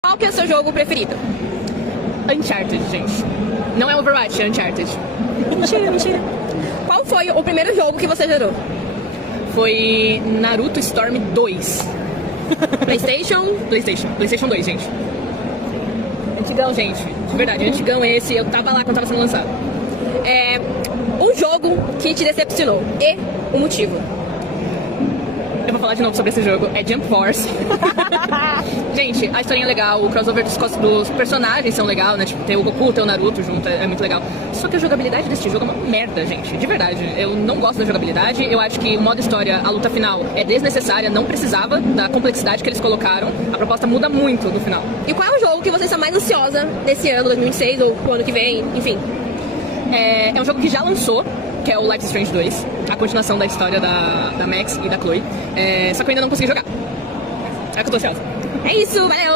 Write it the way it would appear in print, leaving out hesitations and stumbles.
Qual que é o seu jogo preferido? Uncharted, gente. Não é Overwatch, é Uncharted. Mentira, mentira. Qual foi o primeiro jogo que você zerou? Foi Naruto Storm 2. PlayStation? PlayStation 2, gente. Antigão, gente. De verdade, antigão esse. Eu tava lá quando tava sendo lançado. Um jogo que te decepcionou e o motivo. Eu vou falar de novo sobre esse jogo. É Jump Force. Gente, a historinha é legal, o crossover dos personagens são legal, né? Tipo, tem o Goku, tem o Naruto junto, é muito legal. Só que a jogabilidade desse jogo é uma merda, gente. De verdade. Eu não gosto da jogabilidade. Eu acho que o modo história, a luta final, é desnecessária, não precisava da complexidade que eles colocaram. A proposta muda muito no final. E qual é o jogo que você está mais ansiosa desse ano, 2026, ou pro ano que vem, enfim? É um jogo que já lançou, que é o Life is Strange 2, a continuação da história da Max e da Chloe. Só que eu ainda não consegui jogar. É que eu tô ansiosa. É isso, valeu!